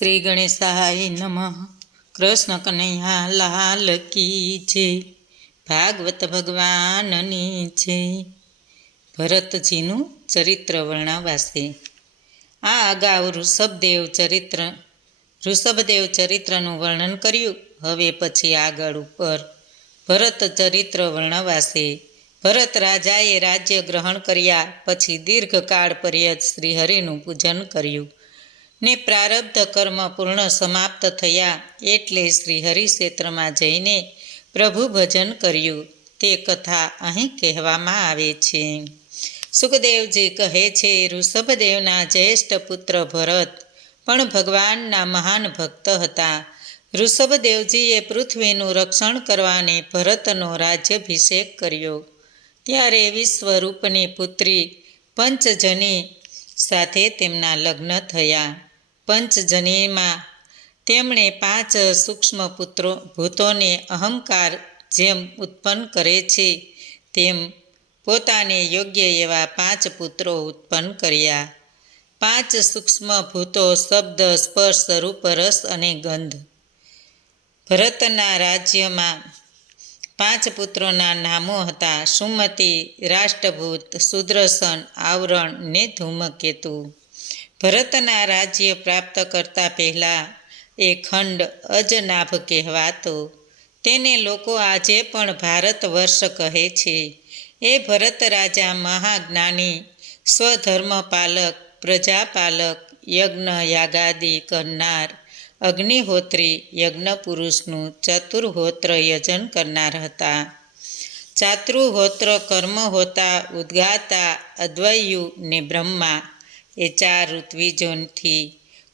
શ્રી ગણેશાય નમઃ. કૃષ્ણ કનૈયા લાલ કી જય. ભાગવત ભગવાનની જય. ભરતજીનું ચરિત્ર વર્ણવાશે. આ અગાઉ ઋષભદેવ ચરિત્રનું વર્ણન કર્યું. હવે પછી આગળ ઉપર ભરત ચરિત્ર વર્ણવાશે. ભરત રાજાએ રાજ્ય ગ્રહણ કર્યા પછી દીર્ઘકાળ પર્યંત શ્રીહરિનું પૂજન કર્યું ને પ્રારબ્ધ કર્મ પૂર્ણ સમાપ્ત થયા એટલે શ્રીહરિ ક્ષેત્રમાં જઈને પ્રભુ ભજન કર્યું. તે કથા અહીં કહેવામાં આવે છે. સુખદેવજી કહે છે, ઋષભદેવના જ્યેષ્ઠ પુત્ર ભરત પણ ભગવાનના મહાન ભક્ત હતા. ઋષભદેવજીએ પૃથ્વીનું રક્ષણ કરવાને ભરતનો રાજ્યાભિષેક કર્યો. ત્યારે વિશ્વરૂપની પુત્રી પંચજની સાથે તેમના લગ્ન થયા. પંચજનીમાં તેમણે 5 સૂક્ષ્મ ભૂતોને અહંકાર જેમ ઉત્પન્ન કરે છે તેમ પોતાને યોગ્ય એવા 5 પુત્રો ઉત્પન્ન કર્યા. 5 સૂક્ષ્મ ભૂતો શબ્દ, સ્પર્શ, રૂપ, રસ અને ગંધ. ભરતના રાજ્યમાં 5 પુત્રોના નામો હતા: સુમતિ, રાષ્ટ્રભૂત, સુદર્શન, આવરણ ને ધૂમકેતુ. ભરતના રાજ્ય પ્રાપ્ત કરતા પહેલાં એ ખંડ અજનાભ કહેવાતો. તેને લોકો આજે પણ ભારત વર્ષ કહે છે. એ ભરત રાજા મહાજ્ઞાની, સ્વધર્મપાલક, પ્રજાપાલક, યજ્ઞ યાગાદિ કરનાર, અગ્નિહોત્રી, યજ્ઞપુરુષનું ચતુર્હોત્ર યજન કરનાર હતા. ચાતુર્હોત્ર કર્મ હોતા ઉદ્ગાતા અદ્વયુ ને બ્રહ્મા એ 4 ઋત્વિજોથી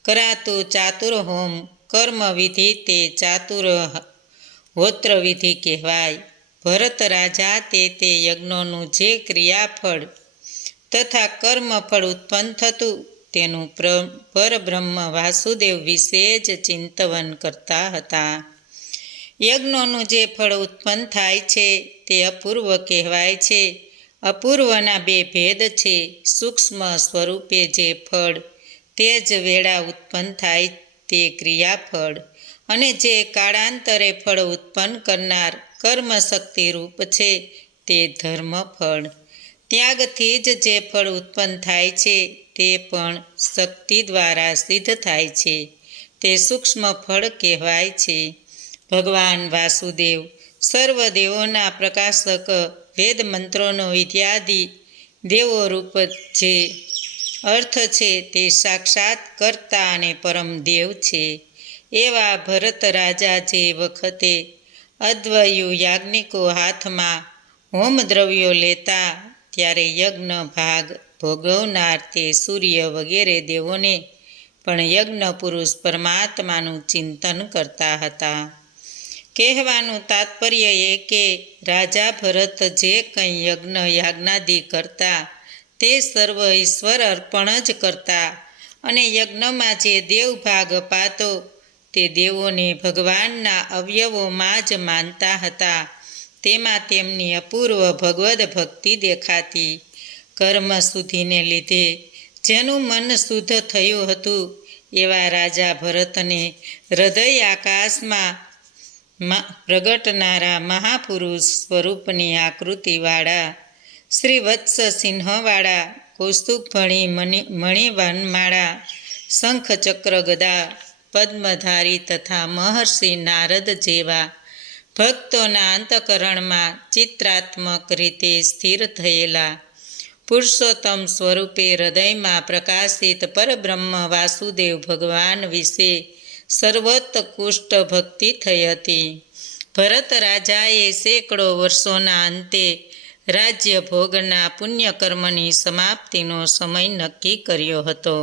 કરાતું ચાતુર્હોમ કર્મ વિધિ તે ચાતુર્હોત્ર વિધિ કહેવાય. ભરત રાજા તે યજ્ઞોનું જે ક્રિયાફળ તથા કર્મફળ ઉત્પન્ન થતું તેનું પરબ્રહ્મ વાસુદેવ વિશે જ ચિંતવન કરતા હતા. યજ્ઞોનું જે ફળ ઉત્પન્ન થાય છે તે અપૂર્વ કહેવાય છે. અપૂર્વના 2 ભેદ છે. સૂક્ષ્મ સ્વરૂપે જે ફળ તે જ વેળા ઉત્પન્ન થાય તે ક્રિયાફળ, અને જે કાળાંતરે ફળ ઉત્પન્ન કરનાર કર્મશક્તિ રૂપ છે તે ધર્મફળ. ત્યાગથી જ જે ફળ ઉત્પન્ન થાય છે તે પણ શક્તિ દ્વારા સિદ્ધ થાય છે તે સૂક્ષ્મ ફળ કહેવાય છે. ભગવાન વાસુદેવ સર્વ દેવોના પ્રકાશક, વેદ મંત્રોનો વિદ્યાદિ દેવો રૂપ જે અર્થ છે તે સાક્ષાત કર્તા અને પરમ દેવ છે. એવા ભરત રાજા જે વખતે અદ્વયુ યાજ્ઞિકો હાથમાં હોમ દ્રવ્યો લેતા ત્યારે યજ્ઞ ભાગ ભોગવનાર તે સૂર્ય વગેરે દેવોને પણ યજ્ઞ પુરુષ પરમાત્માનું ચિંતન કરતા હતા. કહેવાનું તાત્પર્ય એ કે રાજા ભરત જે કંઈ યજ્ઞ યાજ્ઞાદિ કરતા તે સર્વ ઈશ્વર અર્પણ જ કરતા, અને યજ્ઞમાં જે દેવભાગ અપાતો તે દેવોને ભગવાનના અવયવોમાં જ માનતા હતા. તેમાં તેમની અપૂર્વ ભગવદ ભક્તિ દેખાતી. કર્મ શુદ્ધિને લીધે જેનું મન શુદ્ધ થયું હતું એવા રાજા ભરતને હૃદય આકાશમાં પ્રગટનારા મહાપુરુષ સ્વરૂપની આકૃતિવાળા, શ્રીવત્સ સિંહવાળા, કૌસ્તુભમણી મણિવનમાળા, શંખ ચક્ર ગદા પદ્મધારી તથા મહર્ષિ નારદ જેવા ભક્તોના અંતઃકરણમાં ચિત્રાત્મક રીતે સ્થિર થયેલા પુરુષોત્તમ સ્વરૂપે હૃદયમાં પ્રકાશિત પરબ્રહ્મ વાસુદેવ ભગવાન વિશે સર્વોત્કૃષ્ટ ભક્તિ થઈ હતી. ભરત રાજાએ સેંકડો વર્ષોના અંતે રાજ્ય ભોગના પુણ્યકર્મની સમાપ્તિનો સમય નક્કી કર્યો હતો.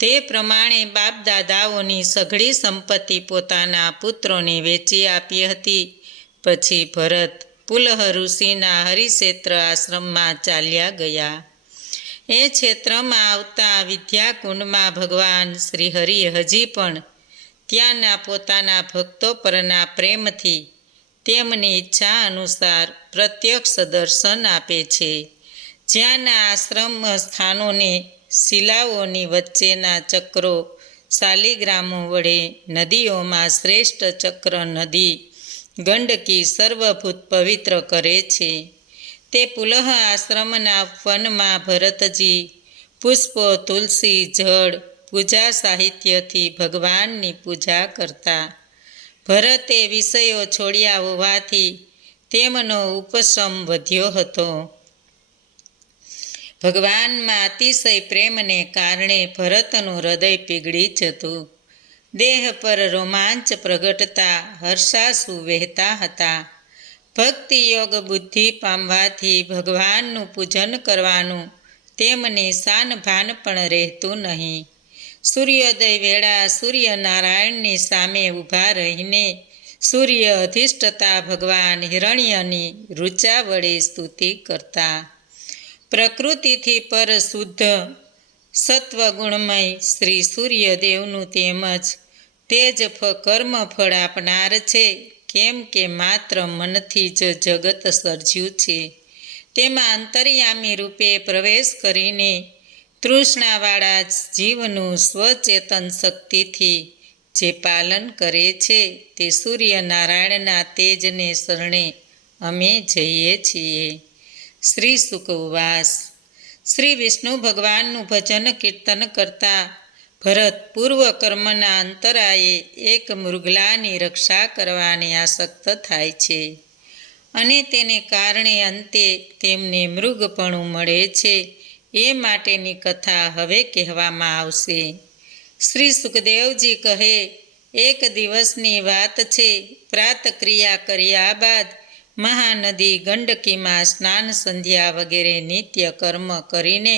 તે પ્રમાણે બાપદાદાઓની સઘળી સંપત્તિ પોતાના પુત્રોને વેચી આપી હતી. પછી ભરત પુલહ ઋષિના હરિક્ષેત્ર આશ્રમમાં ચાલ્યા ગયા. એ ક્ષેત્રમાં આવતા વિદ્યાકુંડમાં ભગવાન શ્રીહરિ હજી પણ ત્યાંના પોતાના ભક્તો પરના પ્રેમથી તેમની ઈચ્છા અનુસાર પ્રત્યક્ષ દર્શન આપે છે. જ્યાંના આશ્રમ સ્થાનોને શિલાઓની વચ્ચેના ચક્રો શાલિગ્રામો વડે નદીઓમાં શ્રેષ્ઠ ચક્ર નદી ગંડકી સર્વભૂત પવિત્ર કરે છે. તે પુલહ આશ્રમના વનમાં ભરતજી પુષ્પો, તુલસી, જળ, પૂજા સાહિત્યથી ભગવાનની પૂજા કરતા. ભરતે વિષયો છોડ્યા હોવાથી તેમનો ઉપશમ વધ્યો હતો. ભગવાનમાં અતિશય પ્રેમને કારણે ભરતનું હૃદય પીગળી જતું. દેહ પર રોમાંચ પ્રગટતા હર્ષાશ્રુ વહેતા હતા. ભક્તિ યોગ બુદ્ધિ પામવાથી ભગવાનનું પૂજન કરવાનું તેમને શાન ભાન પણ રહેતું નહીં. સૂર્યોદય વેળા સૂર્યનારાયણની સામે ઊભા રહીને સૂર્ય અધિષ્ઠતા ભગવાન હિરણ્યની ઋચા વડે સ્તુતિ કરતા. પ્રકૃતિથી પર શુદ્ધ સત્વગુણમય શ્રી સૂર્યદેવનું તેમજ તેજ કર્મફળ આપનાર છે. કેમ કે માત્ર મનથી જ જગત સર્જ્યું છે. તેમાં અંતર્યામી રૂપે પ્રવેશ કરીને તૃષ્ણાવાળા જીવનું સ્વચેતન શક્તિથી જે પાલન કરે છે તે સૂર્યનારાયણના તેજને શરણે અમે જઈએ છીએ. શ્રી શુક ઉવાસ. શ્રી વિષ્ણુ ભગવાનનું ભજન કીર્તન કરતા ભરત પૂર્વ કર્મના અંતરાએ એક મૃગલાની રક્ષા કરવાની આસક્ત થાય છે અને તેને કારણે અંતે તેમને મૃગપણું મળે છે. એ માટેની કથા હવે કહેવામાં આવશે. શ્રી સુખદેવજી કહે, એક દિવસની વાત છે. પ્રાતક્રિયા કર્યા બાદ મહાનદી ગંડકીમાં સ્નાન સંધ્યા વગેરે નિત્ય કર્મ કરીને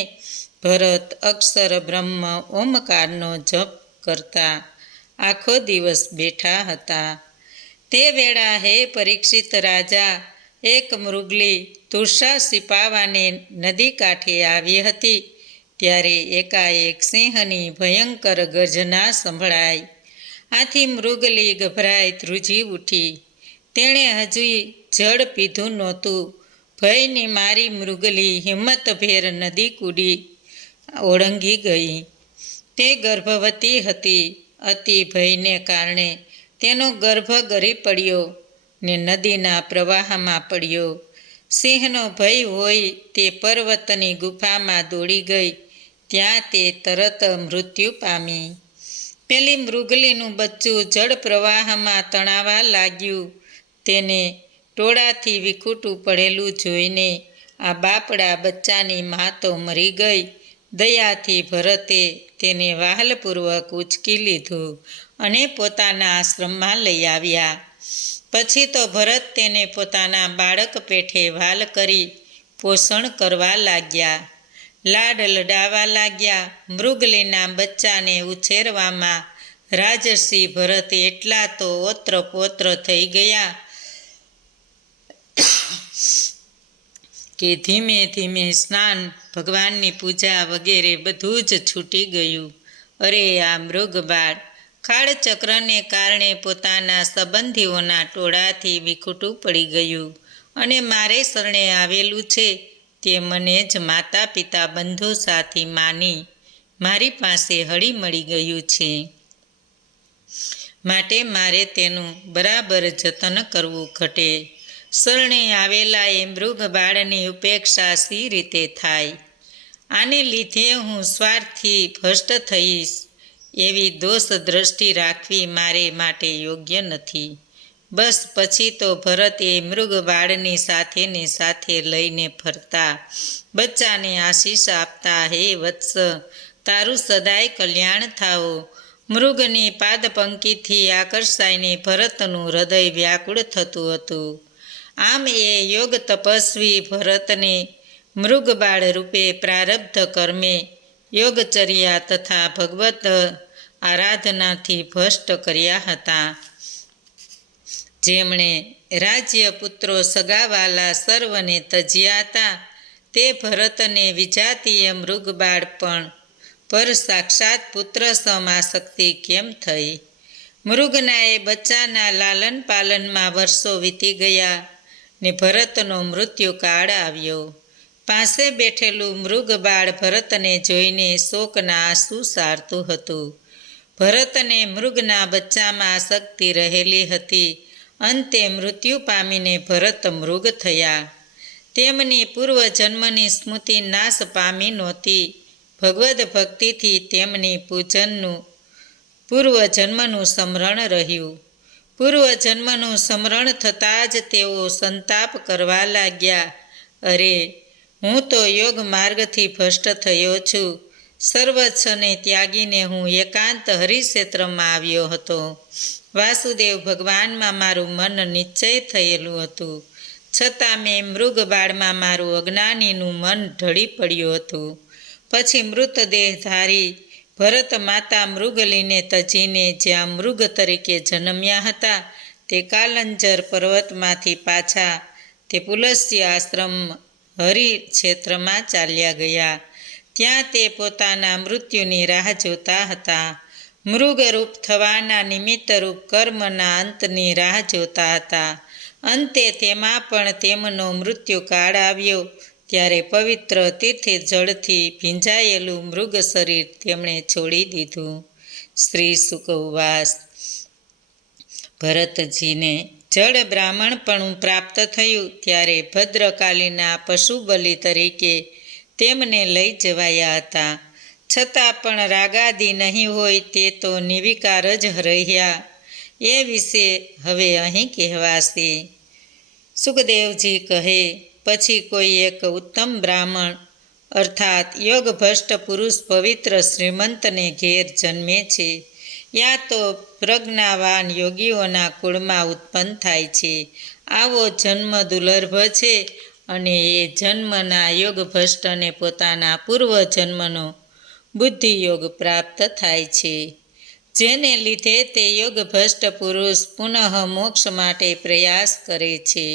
ભરત અક્ષર બ્રહ્મ ઓમકારનો જપ કરતા આખો દિવસ બેઠા હતા. તે વેળા હે પરીક્ષિત રાજા, એક મૃગલી તુષા સિપાવાને નદી કાંઠે આવી હતી. ત્યારે એકાએક સિંહની ભયંકર ગર્જના સંભળાઈ. આથી મૃગલી ગભરાઈ ધ્રુજી ઉઠી. તેણે હજી જળ પીધું નહોતું. ભયની મારી મૃગલી હિંમતભેર નદી કૂદી ઓળંગી ગઈ. તે ગર્ભવતી હતી. અતિ ભયને કારણે તેનો ગર્ભ ગળી પડ્યો ને નદીના પ્રવાહમાં પડ્યો. સિંહનો ભય હોય તે પર્વતની ગુફામાં દોડી ગઈ. ત્યાં તે તરત મૃત્યુ પામી. પેલી મૃગલીનું બચ્ચું જળ પ્રવાહમાં તણાવા લાગ્યું. તેને ટોળાથી વિખૂટું પડેલું જોઈને આ બાપડા બચ્ચાની મા તો મરી ગઈ. દયાથી ભરતે તેને વહાલપૂર્વક ઉંચકી લીધું અને પોતાના આશ્રમમાં લઈ આવ્યા. પછી તો ભરત તેને પોતાના બાળક પેઠે વ્હાલ કરી પોષણ કરવા લાગ્યા. લાડ લડાવવા લાગ્યા. મૃગલીના બચ્ચાને ઉછેરવામાં રાજર્ષિ ભરત એટલા તો ઓત્રપોત્ર થઈ ગયા કે ધીમે ધીમે સ્નાન, ભગવાનની પૂજા વગેરે બધું જ છૂટી ગયું. અરે આ મૃગબાળ કાળચક્રને કારણે પોતાના સંબંધીઓના ટોળાથી વિખૂટું પડી ગયું અને મારે શરણે આવેલું છે. તે મને જ માતા પિતા બંધુ સાથી માની મારી પાસે હળી મળી ગયું છે. માટે મારે તેનું બરાબર જતન કરવું ઘટે. શરણે આવેલા એ મૃગબાળની ઉપેક્ષા સી રીતે થાય? આને લીધે હું સ્વાર્થથી ભ્રષ્ટ થઈશ એવી દોષ દ્રષ્ટિ રાખવી મારે માટે યોગ્ય નથી. બસ પછી તો ભરત એ મૃગબાળની સાથે ને સાથે લઈને ફરતા, બચ્ચાને આશીષ આપતા, હે વત્સ, તારું સદાય કલ્યાણ થાઓ. મૃગની પાદપંક્તિથી આકર્ષાઈને ભરતનું હૃદય વ્યાકુળ થતું હતું. આમ એ યોગ તપસ્વી ભરતને મૃગબાળ રૂપે પ્રારબ્ધ કર્મે યોગચર્યા તથા ભગવત આરાધનાથી ભ્રષ્ટ કર્યા હતા. જેમણે રાજ્ય પુત્રો સગાવાલા સર્વને તજ્યા હતા તે ભરતને વિજાતીય મૃગબાળ પણ પર સાક્ષાત પુત્ર સમ આસક્તિ કેમ થઈ? મૃગના એ બચ્ચાના લાલન પાલનમાં વર્ષો વીતી ગયા ને ભરતનો મૃત્યુકાળ આવ્યો. પાસે બેઠેલું મૃગબાળ ભરતને જોઈને શોકના આંસુ સારતું હતું. ભરતને મૃગના બચ્ચામાં આસક્તિ રહેલી હતી. અંતે મૃત્યુ પામીને ભરત મૃગ થયા. તેમની પૂર્વજન્મની સ્મૃતિ નાશ પામી નહોતી. ભગવદ્ ભક્તિથી તેમની પૂર્વજન્મનું સ્મરણ રહ્યું. પૂર્વજન્મનું સ્મરણ થતાં જ તેઓ સંતાપ કરવા લાગ્યા. અરે, હું તો યોગ માર્ગથી ભ્રષ્ટ થયો છું. સર્વસ્વને ત્યાગીને હું એકાંત હરિક્ષેત્રમાં આવ્યો હતો. વાસુદેવ ભગવાનમાં મારું મન નિશ્ચય થયેલું હતું. છતાં મેં મૃગબાળમાં મારું અજ્ઞાનીનું મન ઢળી પડ્યું હતું. પછી મૃતદેહધારી ભરત માતા મૃગલીને તજીને જ્યાં મૃગ તરીકે જન્મ્યા હતા તે કાલંજર પર્વતમાંથી પાછા તે પુલસ્ત્ય આશ્રમ હરિક્ષેત્રમાં ચાલ્યા ગયા. ત્યાં તે પોતાના મૃત્યુની રાહ જોતા હતા. મૃગરૂપ થવાના નિમિત્તરૂપ કર્મના અંતની રાહ જોતા હતા. અંતે તેમાં પણ તેમનો મૃત્યુકાળ આવ્યો. ત્યારે પવિત્ર તીર્થ જળથી ભીંજાયેલું મૃગ શરીર તેમણે છોડી દીધું. શ્રી શુક ઉવાસ. ભરતજીને જળ બ્રાહ્મણપણું પ્રાપ્ત થયું ત્યારે ભદ્રકાલીના પશુબલિ તરીકે તેમને લઈ જવાયા હતા. છતાં પણ રાગાદી નહીં હોય તે તો નિર્વિકાર જ રહ્યા. એ વિશે હવે અહીં કહેવાશે. સુખદેવજી કહે, પછી કોઈ એક ઉત્તમ બ્રાહ્મણ અર્થાત યોગભ્રષ્ટ પુરુષ પવિત્ર શ્રીમંતને ઘેર જન્મે છે. યા તો પ્રજ્ઞાવાન યોગીઓના કુળમાં ઉત્પન્ન થાય છે. આવો જન્મ દુર્લભ છે અને એ જન્મના યોગભ્રષ્ટને પોતાના પૂર્વજન્મનો બુદ્ધિયોગ પ્રાપ્ત થાય છે. જેને લીધે તે યોગભ્રષ્ટ પુરુષ પુનઃ મોક્ષ માટે પ્રયાસ કરે છે.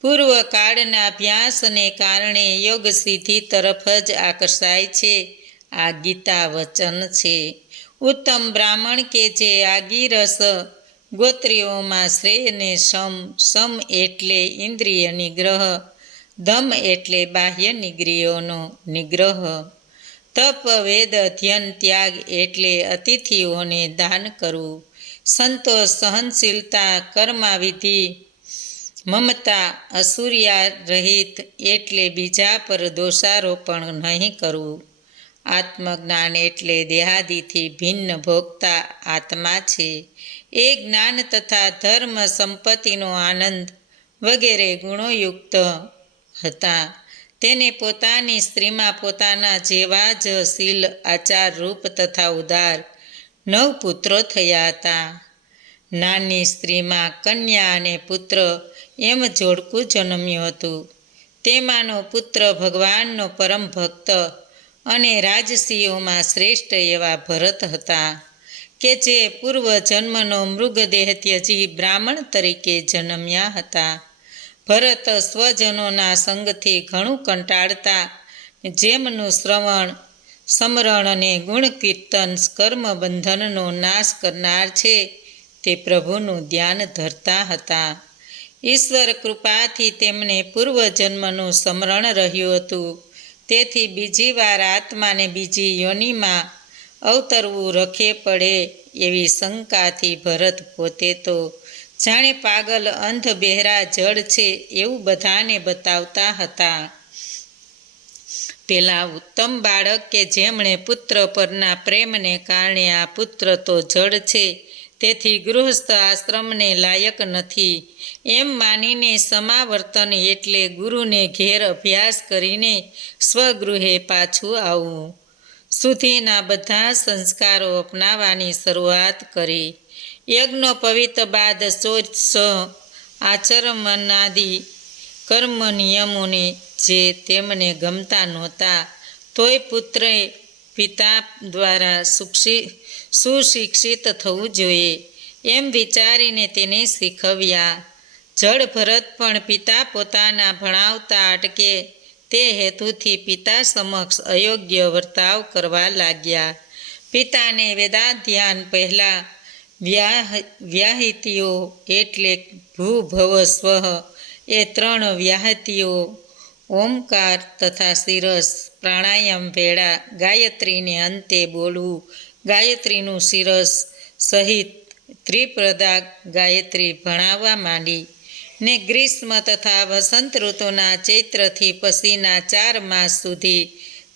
પૂર્વકાળના અભ્યાસને કારણે યોગ સિદ્ધિ તરફ જ આકર્ષાય છે. આ ગીતા વચન છે. ઉત્તમ બ્રાહ્મણ કે જે આગીરસ ગોત્રીઓમાં શ્રેયને સમ એટલે ઇન્દ્રિય નિગ્રહ, ધમ એટલે બાહ્ય નિગ્રહોનો નિગ્રહ, તપ વેદ અધ્યયન ત્યાગ એટલે અતિથિઓને દાન કરવું, સંતોષ સહનશીલતા કર્માવિધિ, મમતા અસૂયા રહિત એટલે બીજા પર દોષારોપણ નહીં કરવું, આત્મજ્ઞાન એટલે દેહાદિથી ભિન્ન ભોગતા આત્મા છે. એ જ્ઞાન તથા ધર્મ સંપત્તિનો આનંદ વગેરે ગુણોયુક્ત હતા. તેને પોતાની સ્ત્રીમાં પોતાના જેવા જ શીલ આચાર રૂપ તથા ઉદાર 9 પુત્રો થયા હતા. નાની સ્ત્રીમાં કન્યા અને પુત્ર એમ જોડકું જન્મ્યું હતું. તેમાંનો પુત્ર ભગવાનનો પરમ ભક્ત અને રાજસીઓમાં શ્રેષ્ઠ એવા ભરત હતા કે જે પૂર્વજન્મનો મૃગદેહ ત્યજી બ્રાહ્મણ તરીકે જન્મ્યા હતા. ભરત સ્વજનોના સંગથી ઘણું કંટાળતા જેમનું શ્રવણ સ્મરણ અને ગુણ કીર્તન કર્મ બંધનનો નાશ કરનાર છે તે પ્રભુનું ધ્યાન ધરતા હતા. ઈશ્વર કૃપાથી તેમને પૂર્વજન્મનું સ્મરણ રહ્યું હતું. તેથી બીજી વાર આત્માને બીજી યોનિમાં અવતરવું રખે પડે એવી શંકાથી ભરત પોતે તો જાણે પાગલ અંધ બહેરા જડ છે એવું બધાને બતાવતા હતા. પેલા ઉત્તમ બાળક કે જેમણે પુત્ર પરના પ્રેમને કારણે આ પુત્ર તો જડ છે તેથી ગૃહસ્થ આશ્રમને લાયક નથી એમ માનીને સમાવર્તન એટલે ગુરુને ઘેર અભ્યાસ કરીને સ્વગૃહે પાછું આવવું સુધીના બધા સંસ્કારો અપનાવવાની શરૂઆત કરી. યજ્ઞોપવિત બાદ શૌચ આચરમનાદિ કર્મ નિયમોને જે તેમને ગમતા નહોતા તોય પુત્રે પિતા દ્વારા સુશિક્ષિત થવું જોઈએ એમ વિચારીને તેને શીખવ્યા. જડ ભરત પણ પિતા પોતાના ભણાવતા અટકે તે હેતુથી પિતા સમક્ષ અયોગ્ય વર્તાવ કરવા લાગ્યા. પિતાને વેદાધ્યાન પહેલાં વ્યાહિતિઓ એટલે ભૂભવ સ્વઃ એ 3 વ્યાહતિઓ ઓમકાર તથા શિરસ પ્રાણાયામ વેળા ગાયત્રીને અંતે બોલવું ગાયત્રીનું શિરસ સહિત ત્રિપ્રદા ગાયત્રી ભણાવવા માંડી ને ગ્રીષ્મ તથા વસંત ઋતુના ચૈત્રથી પછીના 4 માસ સુધી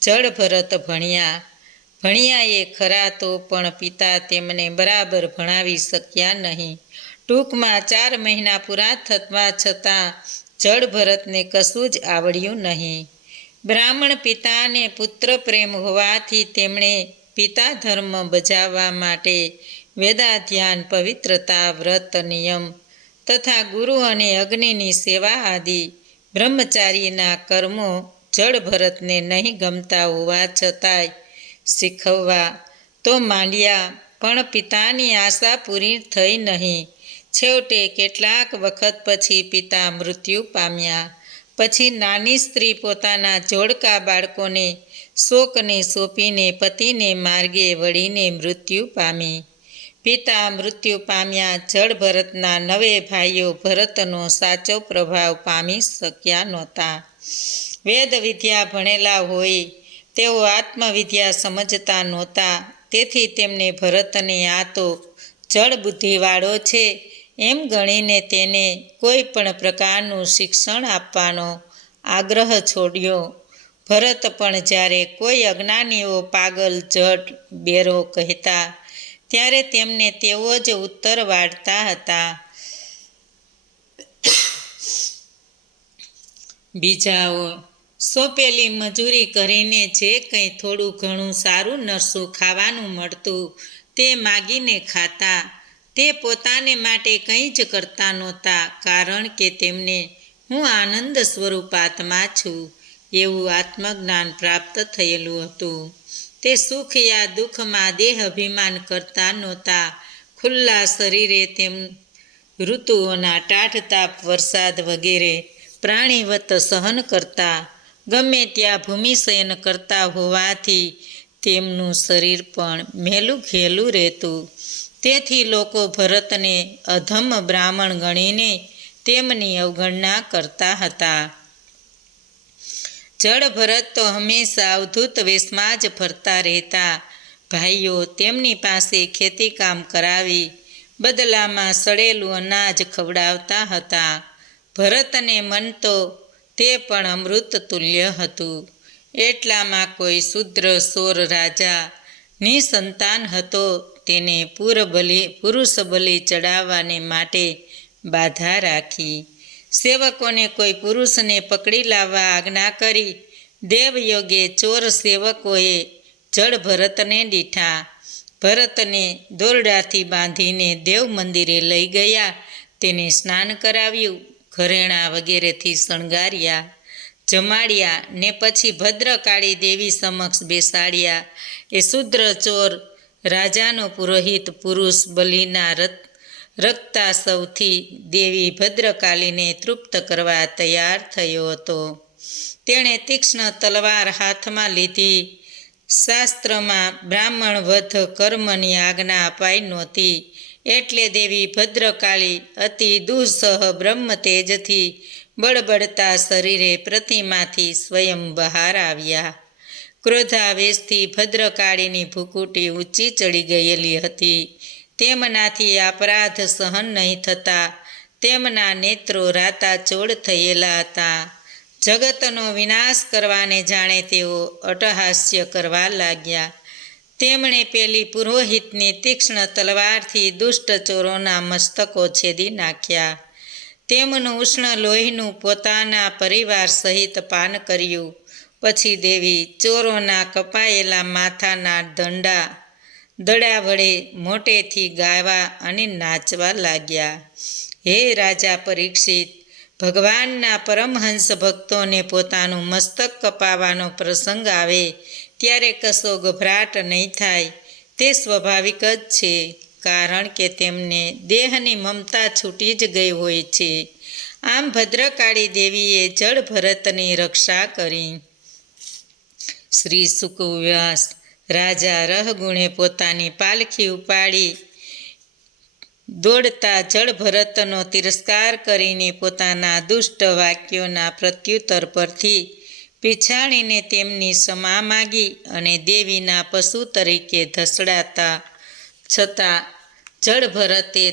જળ ભરત ભણ્યા એ ખરા, તો પણ પિતા તેમને બરાબર ભણાવી શક્યા નહીં. ટૂંકમાં 4 મહિના પૂરા થવા છતાં જળ ભરતને કશું જ આવડ્યું નહીં. બ્રાહ્મણ પિતાને પુત્ર પ્રેમ હોવાથી તેમણે પિતા ધર્મ બજાવવા માટે વેદાધ્યાન, પવિત્રતા, વ્રત, નિયમ તથા ગુરુ અને અગ્નિની સેવા આદિ બ્રહ્મચારીના કર્મો જળ ભરતને નહીં ગમતા હોવા છતાંય શીખવવા તો માંડ્યા, પણ પિતાની આશા પૂરી થઈ નહીં. છેવટે કેટલાક વખત પછી પિતા મૃત્યુ પામ્યા. પછી નાની સ્ત્રી પોતાના જોડકા બાળકોને શોકને સોંપીને પતિને માર્ગે વળીને મૃત્યુ પામી. પિતા મૃત્યુ પામ્યા. જળ ભરતના 9 ભાઈઓ ભરતનો સાચો પ્રભાવ પામી શક્યા નહોતા. વેદ વિદ્યા ભણેલા હોય તેઓ આત્મવિદ્યા સમજતા નહોતા. તેથી તેમને ભરતને આ તો જળ બુદ્ધિવાળો છે એમ ગણીને તેને કોઈ પણ પ્રકારનું શિક્ષણ આપવાનો આગ્રહ છોડ્યો. ભરત પણ જ્યારે કોઈ અજ્ઞાનીઓ પાગલ, જડ, બેરો કહેતા ત્યારે તેમને તેવો જ ઉત્તર વાળતા હતા. બીજાઓ સોંપેલી મજૂરી કરીને જે કંઈ થોડું ઘણું સારું નરસું ખાવાનું મળતું તે માગીને ખાતા. તે પોતાને માટે કંઈ જ કરતા નહોતા, કારણ કે તેમને હું આનંદ સ્વરૂપ આત્મા છું એવું આત્મજ્ઞાન પ્રાપ્ત થયેલું હતું. તે સુખ યા દુઃખમાં દેહ અભિમાન કરતા નહોતા. ખુલ્લા શરીરે તેમ ઋતુઓના ટાઢ તાપ, વરસાદ વગેરે પ્રાણીવત સહન કરતા. ગમે ત્યાં ભૂમિશયન કરતા હોવાથી તેમનું શરીર પણ મેલું ઘેલું રહેતું. તેથી લોકો ભરતને અધમ બ્રાહ્મણ ગણીને તેમની અવગણના કરતા હતા. જળ ભરત તો હંમેશા અવધૂત વેશમાં જ ફરતા રહેતા. ભાઈઓ તેમની પાસે ખેતીકામ કરાવી બદલામાં સડેલું અનાજ ખવડાવતા હતા. ભરતને મન તો તે પણ અમૃત તુલ્ય હતું. એટલામાં કોઈ શુદ્ર સોર રાજા નિસંતાન હતો. તેને પુરુષ બલિ ચડાવવાને માટે બાધા રાખી. સેવકોને કોઈ પુરુષને પકડી લાવવા આજ્ઞા કરી. દેવયોગે ચોર સેવકોએ જળ ભરતને દીઠા. ભરતને દોરડાથી બાંધીને દેવ મંદિરે લઈ ગયા. તેને સ્નાન કરાવ્યું, ઘરેણાં વગેરેથી શણગાર્યા, જમાડ્યા ને પછી ભદ્રકાળી દેવી સમક્ષ બેસાડ્યા. એ શુદ્ર ચોર રાજાનો પુરોહિત પુરુષ બલિના રક્તાસવથી દેવી ભદ્રકાલીને તૃપ્ત કરવા તૈયાર થયો હતો. તેણે તીક્ષ્ણ તલવાર હાથમાં લીધી. શાસ્ત્રમાં બ્રાહ્મણ વધ કર્મની આજ્ઞા અપાઈ નહોતી. એટલે દેવી ભદ્રકાળી અતિ દુઃસહ બ્રહ્મ તેજથી બળબડતા શરીરે પ્રતિમાથી સ્વયં બહાર આવ્યા. ક્રોધાવેશથી ભદ્રકાળીની ભૂકુટી ઊંચી ચડી ગયેલી હતી. તેમનાથી અપરાધ સહન નહીં થતા તેમના નેત્રો રાતાચોળ થયેલા હતા. જગતનો વિનાશ કરવાને જાણે તેઓ અટ્ટહાસ્ય કરવા લાગ્યા. તેમણે પેલી પુરોહિતની તીક્ષ્ણ તલવારથી દુષ્ટ ચોરોના મસ્તકો છેદી નાખ્યા. તેમનું ઉષ્ણ લોહીનું પોતાના પરિવાર સહિત પાન કર્યું. પછી દેવી ચોરોના કપાયેલા માથાના દડા વડે મોટેથી ગાવા અને નાચવા લાગ્યા. હે રાજા પરીક્ષિત, ભગવાનના પરમહંસ ભક્તોને પોતાનું મસ્તક કપાવાનો પ્રસંગ આવે ત્યારે કશો ગભરાટ નહીં થાય. તે સ્વાભાવિક જ છે, કારણ કે તેમને દેહની મમતા છૂટી જ ગઈ હોય છે. આમ ભદ્રકાળી દેવીએ જળ ભરતની રક્ષા કરી. શ્રી સુકવ્યાસ રાજા રહગુણે પોતાની પાલખી ઉપાડી દોડતા જળ ભરતનો તિરસ્કાર કરીને પોતાના દુષ્ટ વાક્યોના પ્રત્યુત્તર પરથી પીછાણીને તેમની ક્ષમા માગી અને દેવીના પશુ તરીકે ધસડાતા છતાં જળભરતે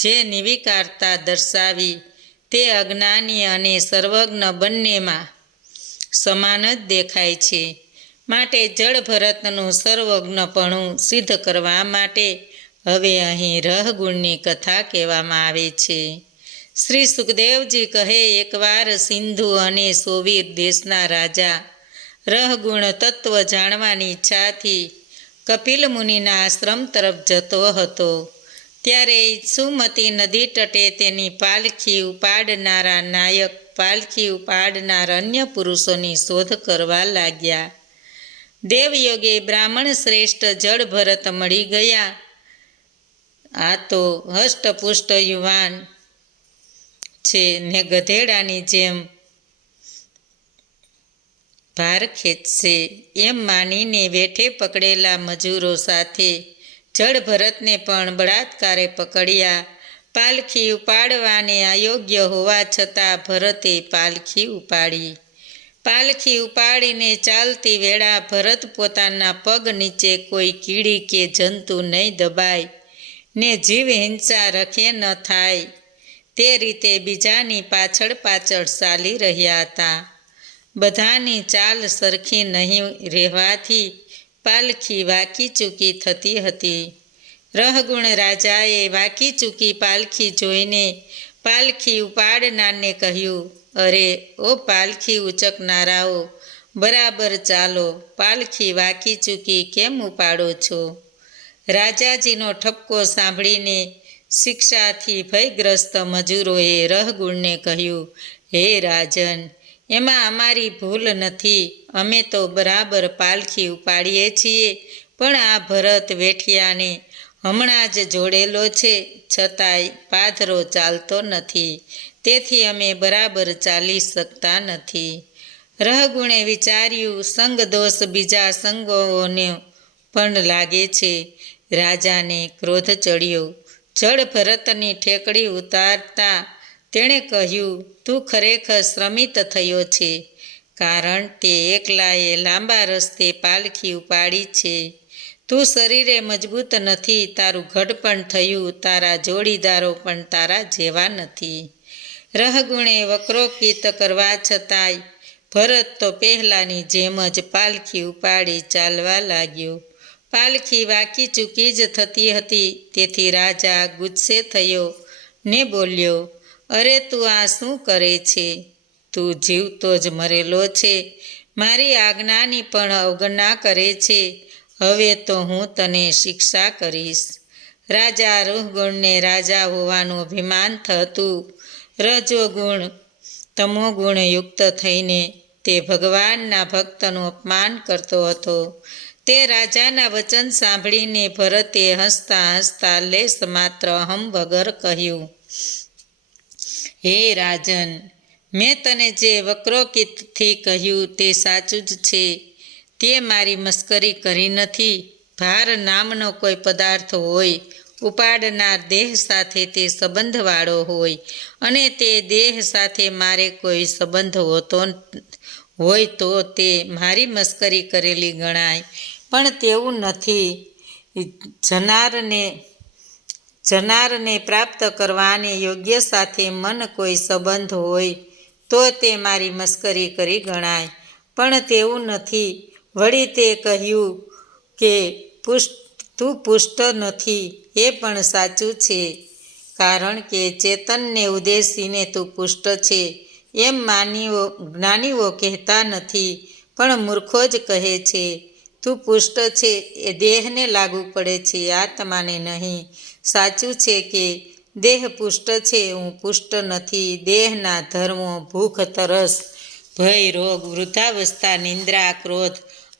જે નિર્વિકારતા દર્શાવી તે અજ્ઞાની અને સર્વજ્ઞ બંનેમાં સમાન જ દેખાય છે. માટે જળભરતનું સર્વજ્ઞપણું સિદ્ધ કરવા માટે હવે અહીં રહગુણની કથા કહેવામાં આવે છે. શ્રી સુખદેવજી કહે, એકવાર સિંધુ અને સોવીર દેશના રાજા રહગુણ તત્વ જાણવાની ઈચ્છાથી કપિલ મુનિના આશ્રમ તરફ જતો હતો. ત્યારે સુમતી નદી તટે તેની પાલખી ઉપાડનારા નાયક પાલખી ઉપાડનાર અન્ય પુરુષોની શોધ કરવા લાગ્યા. દેવયોગે બ્રાહ્મણ શ્રેષ્ઠ જળભરત મળી ગયા. આ તો હષ્ટપુષ્ટ યુવાન છે ને ગધેડાની જેમ ભાર ખેંચશે એમ માનીને વેઠે પકડેલા મજૂરો સાથે જળભરતને પણ બળાત્કારે પકડ્યા. પાલખી ઉપાડવાને અયોગ્ય હોવા છતાં ભરતે પાલખી ઉપાડી. પાલખી ઉપાડીને ચાલતી વેળા ભરત પોતાના પગ નીચે કોઈ કીડી કે જંતુ નહીં દબાય ને જીવ હિંસા રખે ન થાય તે રીતે બીજાની પાછળ પાછળ ચાલી રહ્યા હતા. બધાની ચાલ સરખી નહીં રહેવાથી પાલખી વાકી ચૂકી થતી હતી. રહગુણ રાજાએ વાકી ચૂકી પાલખી જોઈને પાલખી ઉપાડનારને કહ્યું, અરે ઓ પાલખી ઉચકનારાઓ, બરાબર ચાલો, પાલખી વાકી ચૂકી કેમ ઉપાડો છો? રાજાજીનો ઠપકો સાંભળીને શિક્ષાથી ભયગ્રસ્ત મજૂરોએ રહગુણને કહ્યું, હે રાજન, એમાં અમારી ભૂલ નથી. અમે તો બરાબર પાલખી ઉપાડીએ છીએ, પણ આ ભરત વેઠિયાને હમણાં જ જોડેલો છે, છતાંય પાધરો ચાલતો નથી, તેથી અમે બરાબર ચાલી શકતા નથી. રહગુણે વિચાર્યું, સંગ દોષ બીજા સંગોને પણ લાગે છે. રાજાને ક્રોધ ચડ્યો. જળભરતની ઠેકડી ઉતારતા તેણે કહ્યું, તું ખરેખર શ્રમિત થયો છે, કારણ તે એકલાએ લાંબા રસ્તે પાલખી ઉપાડી છે. તું શરીરે મજબૂત નથી, તારું ઘડપણ થયું, તારા જોડીદારો પણ તારા જેવા નથી. રહગુણે વક્રોક્તિ કરવા છતાંય ભરત તો પહેલાંની જેમ જ પાલખી ઉપાડી ચાલવા લાગ્યો. પાલખી વાકી ચૂકી જ થતી હતી, તેથી રાજા ગુસ્સે થયો ને બોલ્યો, અરે તું આ શું કરે છે? તું જીવતો જ મરેલો છે, મારી આજ્ઞાની પણ અવગણના કરે છે. હવે તો હું તને શિક્ષા કરીશ. રાજા રહગુણને રાજા હોવાનું અભિમાન થતું. રજોગુણ તમોગુણ યુક્ત થઈને તે ભગવાનના ભક્તનું અપમાન કરતો હતો. તે રાજાના વચન સાંભળીને ભરતે હસતા હસતા લેશ માત્ર અહમ વગર કહ્યું, હે રાજન, મેં તને જે વક્રોક્તિથી કહ્યું તે સાચું જ છે. તે મારી મસ્કરી કરી નથી. ભાર નામનો કોઈ પદાર્થ હોય, ઉપાડનાર દેહ સાથે તે સંબંધવાળો હોય અને તે દેહ સાથે મારે કોઈ સંબંધ હોતો હોય તો તે મારી મસ્કરી કરેલી ગણાય. પણ તેવું નથી. જનારને પ્રાપ્ત કરવાને યોગ્ય સાથે મન કોઈ સંબંધ હોય તો તે મારી મસ્કરી કરી ગણાય. પણ તેવું નથી. વળી તે કહ્યું કે તું પુષ્ટ નથી, એ પણ સાચું છે, કારણ કે ચેતનને ઉદ્દેશીને તું પુષ્ટ છે એમ જ્ઞાનીઓ કહેતા નથી, પણ મૂર્ખો જ કહે છે. તું પુષ્ટ છે એ દેહને લાગુ પડે છે, આત્માને નહીં. સાચું છે કે દેહ પુષ્ટ છે, હું પુષ્ટ નથી. દેહના ધર્મો ભૂખ, તરસ, ભય, રોગ, વૃદ્ધાવસ્થા, નિંદ્રા, ક્રોધ,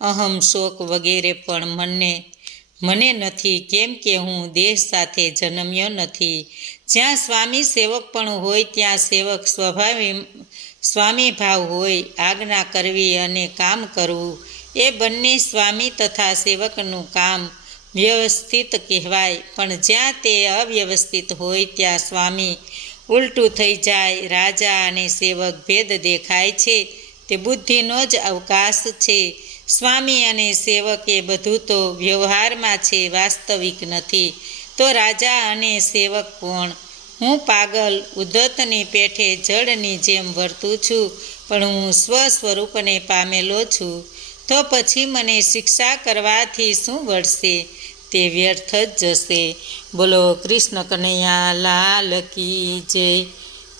અહમ, શોક વગેરે પણ મને નથી, કેમ કે હું દેહ સાથે જન્મ્યો નથી. જ્યાં સ્વામી સેવક પણ હોય ત્યાં સેવક સ્વામી ભાવ હોય. આજ્ઞા કરવી અને કામ કરવું એ બંને સ્વામી તથા સેવકનું કામ વ્યવસ્થિત કહેવાય. પણ જ્યાં તે અવ્યવસ્થિત હોય ત્યાં સ્વામી ઉલટું થઈ જાય. રાજા અને સેવક ભેદ દેખાય છે. તે બુદ્ધિનો જ અવકાશ છે. સ્વામી અને સેવક એ બધું તો વ્યવહારમાં છે, વાસ્તવિક નથી. તો રાજા અને સેવક કોણ? હું પાગલ ઉદ્ધતની પેઠે જળની જેમ વર્તું છું, પણ હું સ્વસ્વરૂપને પામેલો છું. તો પછી મને શિક્ષા કરવાથી શું વળશે? તે વ્યર્થ જ જશે. બોલો કૃષ્ણ કનૈયા લાલ કી જય.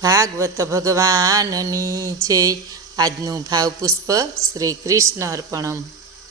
ભાગવત ભગવાનની જય. આજનું ભાવપુષ્પ શ્રી કૃષ્ણ અર્પણમ.